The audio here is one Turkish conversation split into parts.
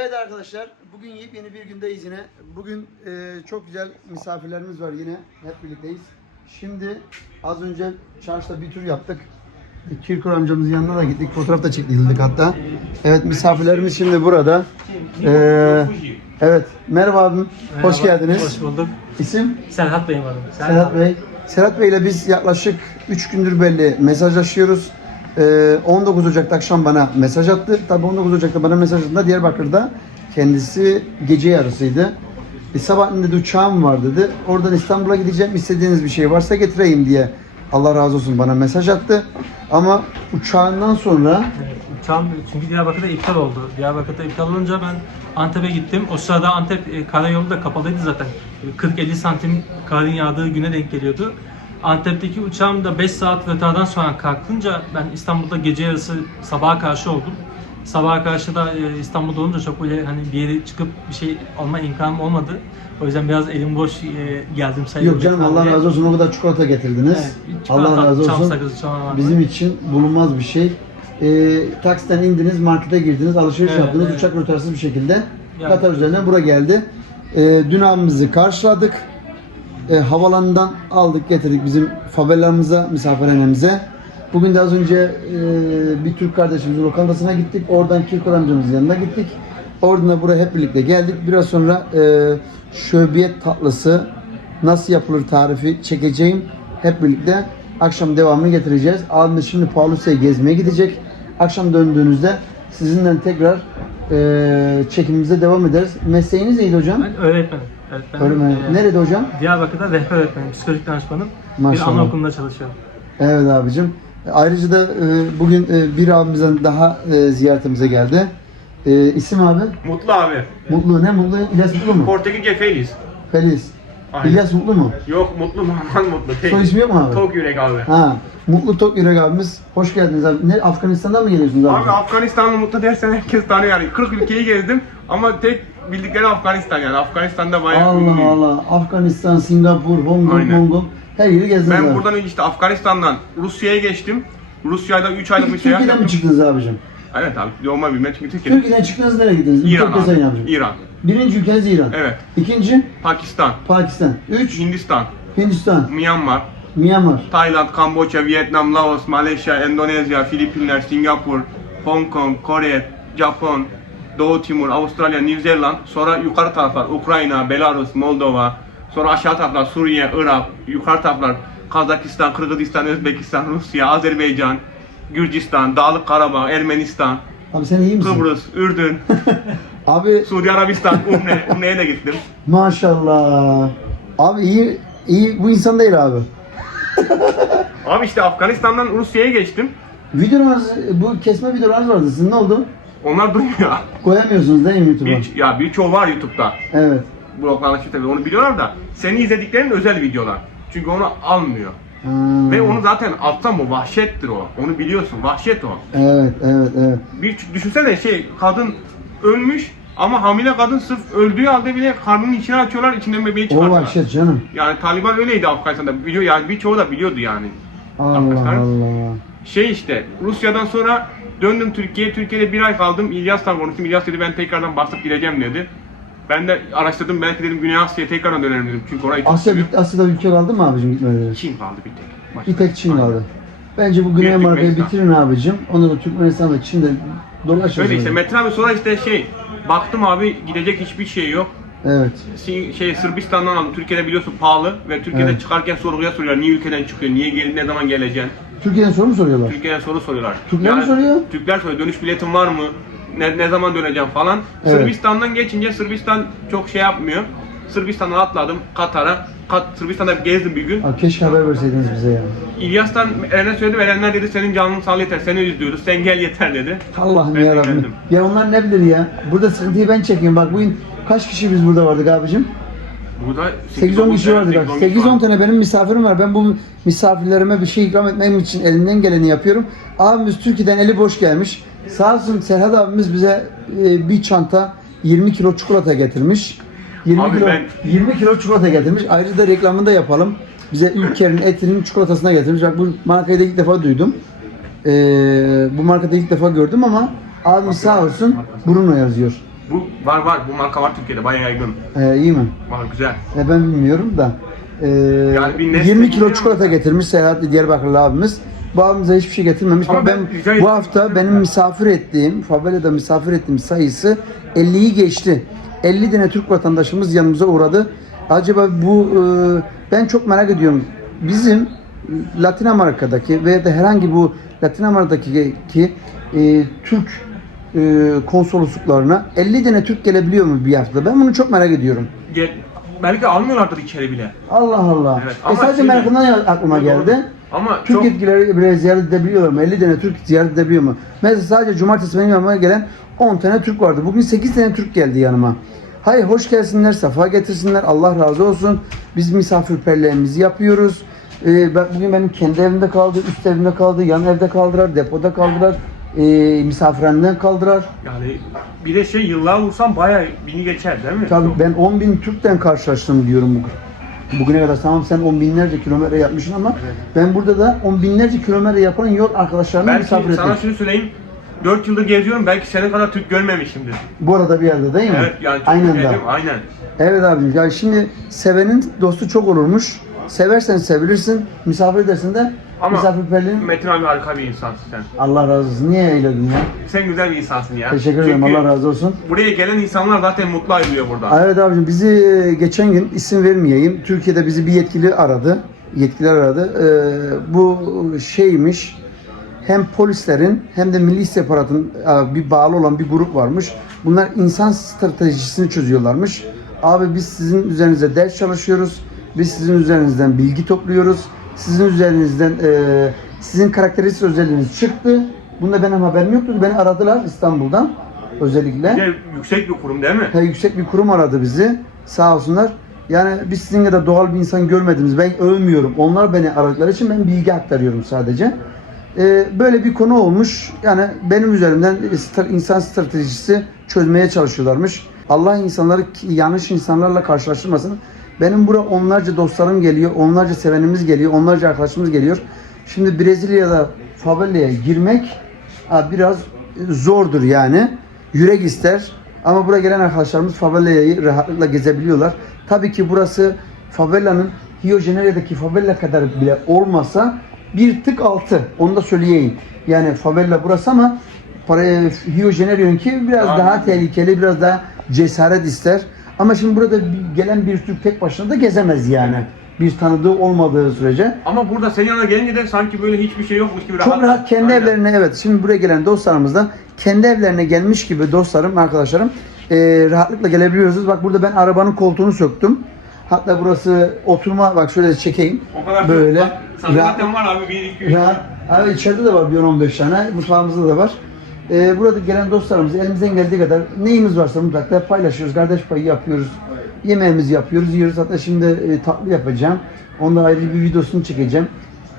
Evet arkadaşlar, bugün yepyeni bir gündeyiz yine. Bugün e, çok güzel misafirlerimiz var yine. Hep birlikteyiz. Şimdi az önce çarşıda bir tur yaptık. Kirkor amcamızın yanına da gittik. Fotoğraf da çekildik hatta. Evet misafirlerimiz şimdi burada. Ee, evet, merhaba abim. Hoş Merhaba, geldiniz. Hoş bulduk. İsim? Serhat Bey'im adım. Serhat Bey. Serhat Bey ile biz yaklaşık 3 gündür belli mesajlaşıyoruz. Ee, 19 Ocak'ta akşam bana mesaj attı. Tabii 19 Ocak'ta bana mesaj attığında Diyarbakır'da kendisi gece yarısıydı. E, sabahleyin dedi uçağım var dedi. Oradan İstanbul'a gideceğim. İstediğiniz bir şey varsa getireyim diye. Allah razı olsun bana mesaj attı. Ama uçağından sonra Evet, uçağım çünkü Diyarbakır'da iptal oldu. Diyarbakır'da iptal olunca ben Antep'e gittim. O sırada Antep e, karayolu da kapalıydı zaten. E, 40-50 santim karın yağdığı güne denk geliyordu. Antep'teki uçağım da 5 saat rötardan sonra kalkınca ben İstanbul'da gece yarısı sabaha karşı oldum. Sabaha karşı da e, İstanbul'da olunca çok böyle hani bir yere çıkıp bir şey alma imkanım olmadı. O yüzden biraz elim boş e, geldim sayılır. yok canım Allah razı olsun o kadar çikolata getirdiniz. Evet, çikolata, Allah razı çam olsun. sakızı, çam. Bizim için bulunmaz bir şey. Ee, taksiden indiniz, markete girdiniz, alışveriş Evet, yaptınız, evet. uçak rötarsız bir şekilde. Yani. Katar üzerinden buraya geldi. Ee, dün abimizi karşıladık. Ee, havalandan aldık, getirdik bizim favelamıza, misafirhanemize. Bugün de az önce e, bir Türk kardeşimizin lokantasına gittik. Oradan Kirkor amcamızın yanına gittik. Oradan da buraya hep birlikte geldik. Biraz sonra e, şöbiyet tatlısı nasıl yapılır tarifi çekeceğim. Hep birlikte akşam devamını getireceğiz. Abimiz şimdi Paulusa'ya gezmeye gidecek. Akşam döndüğünüzde sizinle tekrar e, çekimimize devam ederiz. Mesleğiniz neydi hocam? Ben öğretmenim. öğretmenim. Öğretmen. Ee, Nerede hocam? Diyarbakır'da rehber öğretmenim, psikolojik danışmanım. Maşallah. Bir anaokulunda çalışıyorum. Evet abicim. Ayrıca da e, bugün e, bir abimizden daha e, ziyaretimize geldi. E, isim abi? Mutlu abi. Mutlu ne? Mutlu İlyas Mutlu mu? Portekizce Feliz. Feliz. Aynen. İlyas Mutlu mu? Yok Mutlu Muhammed Mutlu. Tek. Soy ismi yok mu abi? Tok yürek abi. Ha. Mutlu Tok Yürek abimiz. Hoş geldiniz abi. Ne, Afganistan'dan mı geliyorsunuz abi? Abi Afganistanlı Mutlu dersen herkes tanıyor yani. 40 ülkeyi gezdim ama tek bildikleri Afganistan yani. Afganistan'da bayağı ünlüyüm. Allah Allah. Afganistan, Singapur, Hong Kong, Aynen. Hong Kong. Her yeri gezdiniz Ben abi. buradan önce işte Afganistan'dan Rusya'ya geçtim. Rusya'da 3 aylık bir seyahat Türkiye'den mi yaptım. çıktınız abicim? Evet abi normal bir met çünkü Türkiye'de. Türkiye'den çıktınız nereye gittiniz? İran sayın abi. İran. Birinci ülkeniz İran. Evet. İkinci Pakistan. Pakistan. Üç Hindistan. Hindistan. Myanmar. Myanmar. Tayland, Kamboçya, Vietnam, Laos, Malezya, Endonezya, Filipinler, Singapur, Hong Kong, Kore, Japon, Doğu Timur, Avustralya, New Zealand, sonra yukarı taraflar Ukrayna, Belarus, Moldova, sonra aşağı taraflar Suriye, Irak, yukarı taraflar Kazakistan, Kırgızistan, Özbekistan, Rusya, Azerbaycan, Gürcistan, Dağlık Karabağ, Ermenistan, Abi sen iyi misin? Kıbrıs, Ürdün, Abi Suudi Arabistan, Umre, Umre'ye de gittim. maşallah. Abi iyi iyi bu insan değil abi. Abi işte Afganistan'dan Rusya'ya geçtim. Videolarınız bu kesme videolarınız vardı. Sizin ne oldu? Onlar duymuyor. Koyamıyorsunuz değil mi YouTube'a? Bir, ya birçoğu var YouTube'da. Evet. bloklarla tabii onu biliyorlar da seni izlediklerin özel videolar. Çünkü onu almıyor. Ha. Ve onu zaten alttan bu vahşettir o. Onu biliyorsun. Vahşet o. Evet, evet, evet. Bir düşünsene şey kadın ölmüş ama hamile kadın sırf öldüğü halde bile karnının içine açıyorlar, içinden bebeği O çıkartıyorlar. vahşet canım. Yani Taliban öyleydi Afganistan'da. Biliyor yani birçoğu da biliyordu yani. Allah Afganistan. Allah. Şey işte Rusya'dan sonra döndüm Türkiye'ye. Türkiye'de bir ay kaldım. İlyas'tan konuştum. İlyas dedi ben tekrardan basıp gideceğim dedi. Ben de araştırdım. Belki dedim Güney Asya'ya tekrardan dönerim dedim. Çünkü orayı çok Asya, seviyorum. Asya'da ülke kaldı mı abicim gitmeleri? Çin kaldı bir tek. Başka. Bir tek Çin kaldı. Bence bu Güney Amerika'yı Türkmenistan. bitirin abicim. Ondan sonra Türkmenistan ve Çin'de dolaşırız. Öyle işte. Metin abi sonra işte şey baktım abi gidecek hiçbir şey yok. Evet. Si- Şey Sırbistan'dan aldım. Türkiye'de biliyorsun pahalı ve Türkiye'de Evet. çıkarken sorguya soruyorlar. Niye ülkeden çıkıyor? Niye geri ne zaman geleceksin? Türkiye'den soru mu soruyorlar? Türkiye'den soru soruyorlar. Türkler mi soruyor? Türkler soruyor. Dönüş biletin var mı? Ne, ne zaman döneceğim falan. Evet. Sırbistan'dan geçince Sırbistan çok şey yapmıyor. Sırbistan'dan atladım Katar'a. Kat, Sırbistan'da gezdim bir gün. Abi keşke haber verseydiniz bize ya. İlyas'tan Eren'e söyledim. Erenler dedi senin canın sağ yeter. Seni üzülüyoruz. Sen gel yeter dedi. Allah'ım Ben de yarabbim. geldim. Ya onlar ne bilir ya? Burada sıkıntıyı ben çekiyorum. Bak bugün kaç kişi biz burada vardık abicim? Burada 8-10 kişi vardı bak. 8-10 kişi 8-10 vardı. tane benim misafirim var. Ben bu misafirlerime bir şey ikram etmem için elimden geleni yapıyorum. Abimiz Türkiye'den eli boş gelmiş. Sağ olsun Serhat abimiz bize e, bir çanta 20 kilo çikolata getirmiş. 20 Abi kilo ben- 20 kilo çikolata getirmiş. Ayrıca da reklamını da yapalım. Bize Ülker'in etinin çikolatasına getirmiş. Bak bu markayı da ilk defa duydum. Ee, bu markada ilk defa gördüm ama abimiz sağ olsun Bruno yazıyor. Bu var var bu marka var Türkiye'de bayağı yaygın. Ee, iyi mi? Var güzel. E ben bilmiyorum da. Ee, bir nesne 20 kilo biliyor çikolata musun? getirmiş Serhatlı Diyarbakırlı abimiz. Bu abimize hiçbir şey getirmemiş. Ama ben, ben rica ettim. bu hafta benim misafir ettiğim, Favela'da misafir ettiğim sayısı 50'yi geçti. 50 tane Türk vatandaşımız yanımıza uğradı. Acaba bu e, ben çok merak ediyorum. Bizim Latin Amerika'daki veya da herhangi bu Latin Amerika'daki ki, e, Türk e, konsolosluklarına 50 tane Türk gelebiliyor mu bir haftada? Ben bunu çok merak ediyorum. Gel, belki almıyorlardır içeri bile. Allah Allah. Evet, e sadece şimdi- merakından aklıma Doğru. geldi. Ama Türk çok yetkilileri bile ziyaret edebiliyorlar mı? 50 tane Türk ziyaret edebiliyor mu? Mesela sadece cumartesi benim yanıma gelen 10 tane Türk vardı. Bugün 8 tane Türk geldi yanıma. Hayır hoş gelsinler, safa getirsinler. Allah razı olsun. Biz misafirperlerimizi yapıyoruz. Ee, ben, bugün benim kendi evimde kaldı, üst evimde kaldı, yan evde kaldılar, depoda kaldılar. E, misafirhaneden kaldılar. yani bir de şey yıllar vursan bayağı bini geçer değil mi? Tabii Çok- ben 10 bin Türk'ten karşılaştım diyorum bugün. Bugüne kadar tamam sen 10 binlerce kilometre yapmışsın ama Evet. ben burada da 10 binlerce kilometre yapan yol arkadaşlarımla Belki misafir sana ettim. şunu söyleyeyim. 4 yıldır geziyorum belki senin kadar Türk görmemişimdir. Bu arada bir yerde değil mi? Evet yani çok Aynen da. Aynen. Evet abicim yani şimdi sevenin dostu çok olurmuş. Seversen sevilirsin, misafir edersin de Ama misafirperliğin Metin abi harika bir insansın sen. Allah razı olsun. Niye eyledin ya? Sen güzel bir insansın ya. Teşekkür ederim. Çünkü Allah razı olsun. Buraya gelen insanlar zaten mutlu ayrılıyor burada. Evet abicim bizi e, geçen gün isim vermeyeyim. Türkiye'de bizi bir yetkili aradı. Yetkililer aradı. Ee, bu şeymiş hem polislerin hem de milli istihbaratın e, bir bağlı olan bir grup varmış. Bunlar insan stratejisini çözüyorlarmış. Abi biz sizin üzerinize ders çalışıyoruz. Biz sizin üzerinizden bilgi topluyoruz. Sizin üzerinizden e, sizin karakteristik özelliğiniz çıktı. Bunda benim haberim yoktu. Beni aradılar İstanbul'dan özellikle. Bir de yüksek bir kurum değil mi? Ha, yüksek bir kurum aradı bizi. Sağ olsunlar. Yani biz sizin kadar doğal bir insan görmediniz. Ben övmüyorum. Onlar beni aradıkları için ben bilgi aktarıyorum sadece. Ee, böyle bir konu olmuş. Yani benim üzerimden insan stratejisi çözmeye çalışıyorlarmış. Allah insanları yanlış insanlarla karşılaştırmasın. Benim buraya onlarca dostlarım geliyor, onlarca sevenimiz geliyor, onlarca arkadaşımız geliyor. Şimdi Brezilya'da favelaya girmek biraz zordur yani. Yürek ister. Ama buraya gelen arkadaşlarımız favelayı rahatlıkla gezebiliyorlar. Tabii ki burası favelanın Rio de Janeiro'daki favela kadar bile olmasa bir tık altı. Onu da söyleyeyim. Yani favela burası ama Rio de Janeiro'nunki biraz Daha tehlikeli, biraz daha cesaret ister. Ama şimdi burada gelen bir Türk tek başına da gezemez yani. Bir tanıdığı olmadığı sürece. Ama burada senin yanına gelince de sanki böyle hiçbir şey yokmuş gibi Çok rahat kendi Aynen. evlerine evet şimdi buraya gelen dostlarımızdan kendi evlerine gelmiş gibi dostlarım arkadaşlarım e, rahatlıkla gelebiliyoruz. Bak burada ben arabanın koltuğunu söktüm. Hatta burası oturma bak şöyle çekeyim. O kadar Böyle. Bak, Rahat- zaten var abi 1 2 3. Rahat. Abi içeride de var bir 10-15 tane. Mutfağımızda da var. Ee, burada gelen dostlarımız elimizden geldiği kadar neyimiz varsa mutlaka paylaşıyoruz. Kardeş payı yapıyoruz. Yemeğimizi yapıyoruz, yiyoruz. Hatta şimdi e, tatlı yapacağım. Onda ayrı bir videosunu çekeceğim.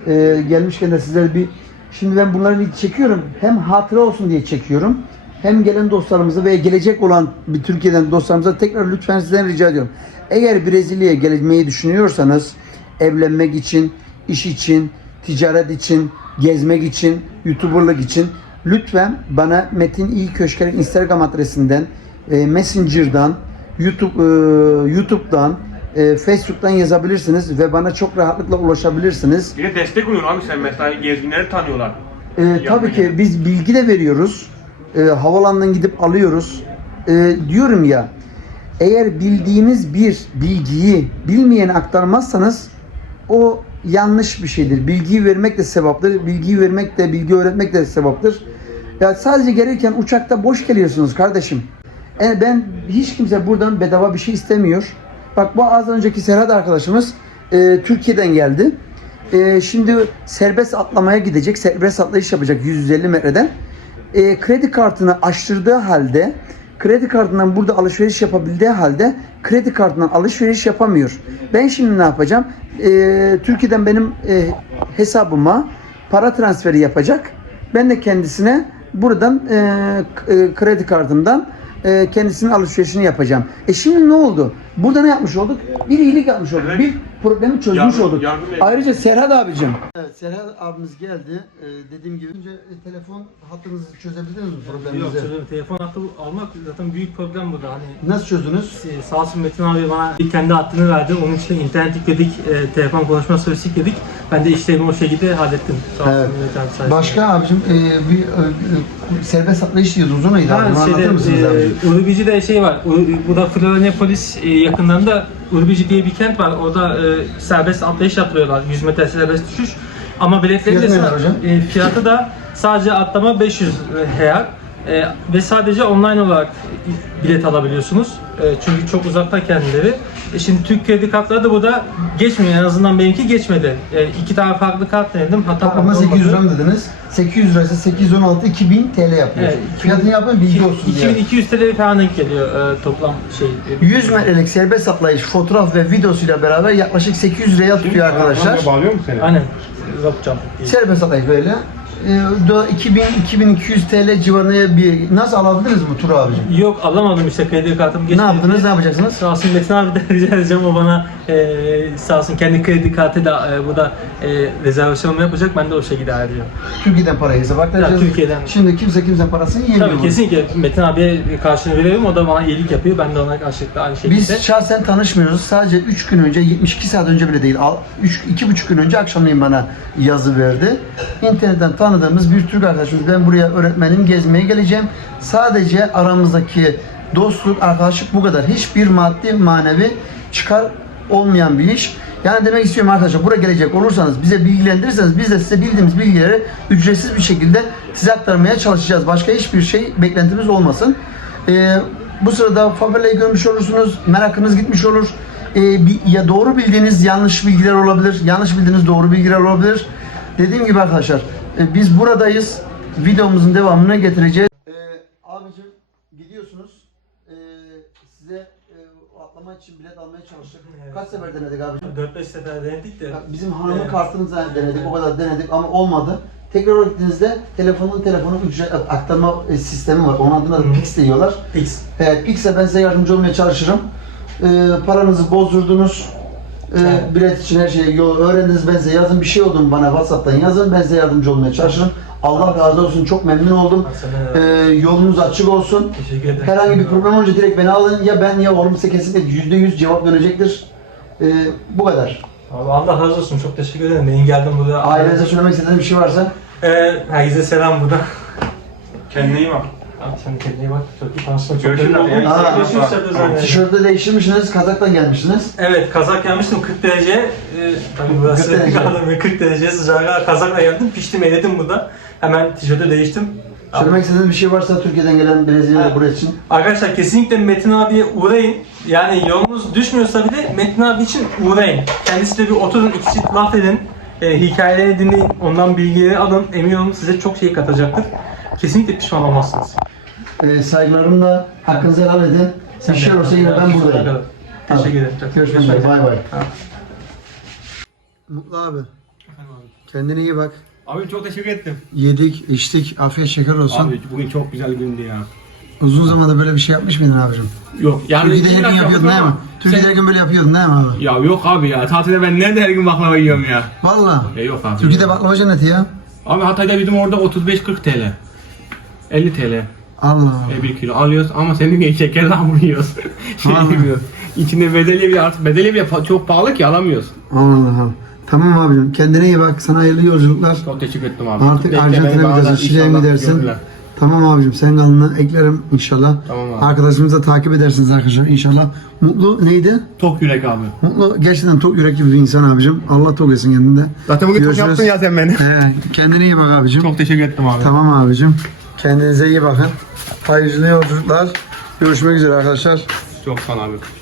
Ee, gelmişken de sizler bir... Şimdi ben bunları çekiyorum. Hem hatıra olsun diye çekiyorum. Hem gelen dostlarımıza veya gelecek olan bir Türkiye'den dostlarımıza tekrar lütfen sizden rica ediyorum. Eğer Brezilya'ya gelmeyi düşünüyorsanız evlenmek için, iş için, ticaret için, gezmek için, YouTuber'lık için lütfen bana Metin İyi Köşker Instagram adresinden, e, Messenger'dan, YouTube e, YouTube'dan, e, Facebook'tan yazabilirsiniz ve bana çok rahatlıkla ulaşabilirsiniz. Bir de destek oluyorsun abi sen mesela gezginleri tanıyorlar. E, tabii ki biz bilgi de veriyoruz. E, havalandan gidip alıyoruz. E, diyorum ya eğer bildiğiniz bir bilgiyi bilmeyene aktarmazsanız o yanlış bir şeydir. Bilgiyi vermek de sevaptır. Bilgiyi vermek de, bilgi öğretmek de sevaptır. Ya sadece gelirken uçakta boş geliyorsunuz kardeşim. E, ben hiç kimse buradan bedava bir şey istemiyor. Bak bu az önceki Serhat arkadaşımız e, Türkiye'den geldi. E, şimdi serbest atlamaya gidecek. Serbest atlayış yapacak 150 metreden. E, kredi kartını açtırdığı halde kredi kartından burada alışveriş yapabildiği halde kredi kartından alışveriş yapamıyor. Ben şimdi ne yapacağım? E, Türkiye'den benim e, hesabıma para transferi yapacak. Ben de kendisine buradan e, e, kredi kartımdan e, kendisinin alışverişini yapacağım. E şimdi ne oldu? Burada ne yapmış olduk? Bir iyilik yapmış olduk. Evet. Bir problemi çözmüş Yardım- olduk. yardım. Ayrıca Serhat abicim. Evet Serhat abimiz geldi. Ee, dediğim gibi önce e, telefon hattınızı çözebildiniz mi Yok probleminizi? çocuğum telefon hattı almak zaten büyük problem burada. Hani Nasıl çözdünüz? Ee, Sağ olsun Metin abi bana bir kendi hattını verdi. Onun için internet yükledik, e, telefon konuşma süresi yükledik. Ben de işlerimi o şekilde hallettim. Sağ olsun Evet. Metin abi sayesinde. Başka abicim e, bir e, e, serbest atlayış diyordu. Uzun aydı abi. Bunu Ha, anlatır mısınız şeyde, abicim? e, Urubici şey var. Ur- Burada Florianopolis e, yakınlarında Urubici diye bir kent var. Orada e, serbest atlayış yaptırıyorlar. 100 metre serbest düşüş. Ama biletleri Fiyatı de kadar hocam? e, fiyatı da sadece atlama 500 her e, ve sadece online olarak bilet alabiliyorsunuz. E, çünkü çok uzakta kendileri. E, şimdi Türk kredi kartları da burada geçmiyor. En azından benimki geçmedi. E, iki tane farklı kart denedim. Hata Toplamda olmadı. 800 lira mı dediniz? 800 liraysa 816 2000 TL yapıyor. Evet, Fiyatını yapın bilgi olsun diye. 2200 TL falan denk geliyor e, toplam şey. e, 100 metrelik serbest atlayış fotoğraf ve videosuyla beraber yaklaşık 800 liraya tutuyor arkadaşlar. Bağlıyor mu seni? Aynen. Diye. Serbest atlayış böyle. Ee, 2000 2200 TL civarına bir nasıl alabildiniz bu tur abicim? Yok alamadım işte kredi kartım Ne geçmedi. yaptınız? Ne yapacaksınız? Sağ olsun Metin abi de rica edeceğim o bana e, sağ olsun kendi kredi kartı da e, bu da e, rezervasyonumu yapacak ben de o şekilde ayarlıyorum. Türkiye'den parayı hesap aktaracağız. Türkiye'den. Şimdi kimse kimsenin parasını yemiyor. Tabii kesinlikle Metin abiye karşılığını veriyorum o da bana iyilik yapıyor ben de ona karşılıklı aynı şekilde. Biz şahsen tanışmıyoruz. Sadece 3 gün önce, 72 saat önce bile değil, 3 2,5 gün önce akşamleyin bana yazı verdi. İnternetten tanıdığımız bir Türk arkadaşımız. Ben buraya öğretmenim, gezmeye geleceğim. Sadece aramızdaki dostluk, arkadaşlık bu kadar. Hiçbir maddi, manevi çıkar olmayan bir iş. Yani demek istiyorum arkadaşlar buraya gelecek olursanız bize bilgilendirirseniz biz de size bildiğimiz bilgileri ücretsiz bir şekilde size aktarmaya çalışacağız. Başka hiçbir şey beklentimiz olmasın. Ee, bu sırada favelayı görmüş olursunuz, merakınız gitmiş olur. Ee, bir, ya doğru bildiğiniz yanlış bilgiler olabilir, yanlış bildiğiniz doğru bilgiler olabilir. Dediğim gibi arkadaşlar, e, biz buradayız. Videomuzun devamını getireceğiz. Ee, abicim gidiyorsunuz. Ee, size e, atlama için bilet almaya çalıştık. Evet. Kaç sefer denedik abicim? 4-5 sefer denedik de. Bizim hanımın Evet. kartını denedik, o kadar denedik ama olmadı. Tekrar gittiğinizde telefonun telefonu ücret aktarma e, sistemi var. Onun adına da Hı. Pix diyorlar. X. Evet, Pix'e ben size yardımcı olmaya çalışırım. Ee, paranızı bozdurdunuz. Evet. bilet için her şeyi yol öğrendiniz. Ben size yazın bir şey oldu mu bana WhatsApp'tan yazın. Ben size yardımcı olmaya çalışırım. Allah razı olsun. Çok memnun oldum. Ee, yolunuz açık olsun. teşekkür ederim. Herhangi bir problem olunca direkt beni alın. Ya ben ya oğlum size kesinlikle yüzde yüz cevap dönecektir. Ee, bu kadar. Abi Allah razı olsun çok teşekkür ederim. Benim geldim burada. Ailenize söylemek istediğiniz bir şey varsa. Ee, herkese selam burada. Kendine iyi bak. Abi sen kendine bak. Çok tanıştın. Çok Görüşürüz abi. oldum. Aa, Görüşürüz tabii zaten. Tişörtü değiştirmişsiniz, kazaktan gelmişsiniz. Evet kazak gelmiştim 40 derece. Ee, tabii burası 40 derece. kaldım 40 derece sıcaklığa kazakla geldim. Piştim eridim burada. Hemen tişörtü değiştim. Söylemek istediğiniz bir şey varsa Türkiye'den gelen Brezilya'da Evet. buraya için. Arkadaşlar kesinlikle Metin abiye uğrayın. Yani yolunuz düşmüyorsa bile Metin abi için uğrayın. Kendisiyle bir oturun, iki çift laf edin. E, hikayeleri dinleyin, ondan bilgileri alın. Emin olun size çok şey katacaktır. Kesinlikle pişman olmazsınız. Ee, saygılarımla hakkınızı helal edin. Bir şey olursa yine ben buradayım. Teşekkür ederim. Görüşmek üzere. Bay bay. Mutlu abi. Kendine iyi bak. Abi çok teşekkür ettim. Yedik, içtik. Afiyet şeker olsun. Abi bugün çok güzel gündü ya. Uzun zamandır böyle bir şey yapmış mıydın abicim? Yok yani Türkiye'de her gün yapıyordun değil mi? Türkiye'de her gün böyle yapıyordun değil mi abi? sen- Ya yok abi ya tatilde ben nerede her gün baklava yiyorum ya. Valla. Ya yok abi. Türkiye'de ya. baklava cenneti ya. Abi Hatay'da bizim orada 35-40 TL. 50 TL. Allah Allah. E, bir kilo alıyoruz ama senin gibi şekerli hamur yiyoruz. şey yiyoruz. İçinde bedelye bile artık bedelye bile pa- çok pahalı ki alamıyoruz. Allah Allah. Tamam abicim. Kendine iyi bak. Sana hayırlı yolculuklar. Çok teşekkür ettim abi. Artık Arjantin'e mi bağlar, gidersin? Şile'ye mi inşallah görürler. Tamam abicim. Sen kanalını eklerim inşallah. Tamam abi. Arkadaşımızı da takip edersiniz arkadaşlar inşallah. Mutlu neydi? Tok yürek abi. Mutlu gerçekten tok yürekli bir insan abicim. Allah tok etsin kendinde. Zaten bugün çok Görüşürüz. yaptın ya sen beni. He, kendine iyi bak abicim. Çok teşekkür ettim abi. Tamam abicim. Kendinize iyi bakın. Hayırlı yolculuklar. Görüşmek üzere arkadaşlar. Çok ol abi.